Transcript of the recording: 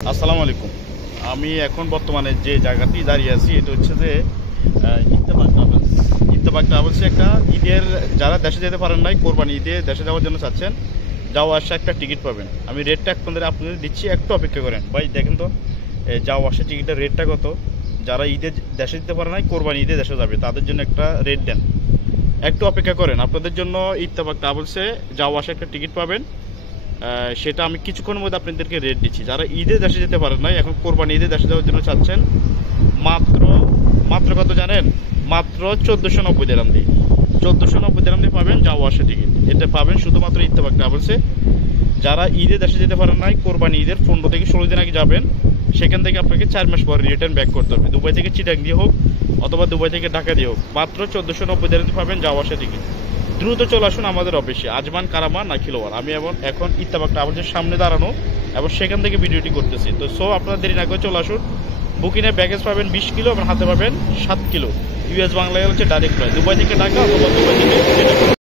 আসসালামু আলাইকুম। আমি এখন বর্তমানে যে জায়গাটি দাঁড়িয়ে আছি এটা হচ্ছে যে ইত্তেফাক ট্রাভেলস। ইত্তেফাক ট্রাভেলসে একটা ঈদের যারা দেশে যেতে পারেন নাই, কোরবানি ঈদে দেশে যাওয়ার জন্য চাচ্ছেন, যাওয়া আসা একটা টিকিট পাবেন। আমি রেটটা আপনাদের দিচ্ছি, একটু অপেক্ষা করেন ভাই। দেখেন তো যাওয়া আসা টিকিটের রেটটা কত। যারা ঈদে দেশে যেতে পারে নাই, কোরবানি ঈদে দেশে যাবে, তাদের জন্য একটা রেট দেন। একটু অপেক্ষা করেন, আপনাদের জন্য ইত্তেফাক ট্রাভেলসে যাওয়া আসা একটা টিকিট পাবেন। সেটা আমি কিছুক্ষণের মধ্যে আপনাদেরকে রেট দিচ্ছি। যারা ঈদে দেশে যেতে পারেন নাই, এখন কোরবানি ঈদে দেশে যাওয়ার জন্য চাচ্ছেন, মাত্র মাত্র কত জানেন? মাত্র 1490 দিরহাম দিয়ে, 1490 দিরহাম দিয়ে পাবেন যাওয়া আসা টিকিট। এটা পাবেন শুধুমাত্র ইত্তেফাক ট্রাভেলসে। যারা ঈদে দেশে যেতে পারেন নাই, কোরবানি ঈদের 15 থেকে 16 দিন আগে যাবেন, সেখান থেকে আপনাকে 4 মাস পরে রিটার্ন ব্যাক করতে হবে। দুবাই থেকে চিটাং দিয়ে হোক অথবা দুবাই থেকে ঢাকা দিয়ে হোক, মাত্র 1490 দিরহাম দিয়ে পাবেন যাওয়া আসা টিকিট। দ্রুত চলে আসুন আমাদের অফিসে, আজমান কারামা নাখিলোয়ার। আমি এখন ইত্তেফাক ট্রাভেলসের সামনে দাঁড়ানো এবং সেখান থেকে ভিডিওটি করতেছি। তো আপনারা দেরি না করে চলে আসুন। বুকিংয়ে ব্যাগেজ পাবেন 20 কিলো এবং হাতে পাবেন 7 কিলো। ইউএস বাংলায় হচ্ছে ডাইরেক্ট ফ্লাইট, দুবাই থেকে ঢাকা অথবা দুবাই থেকে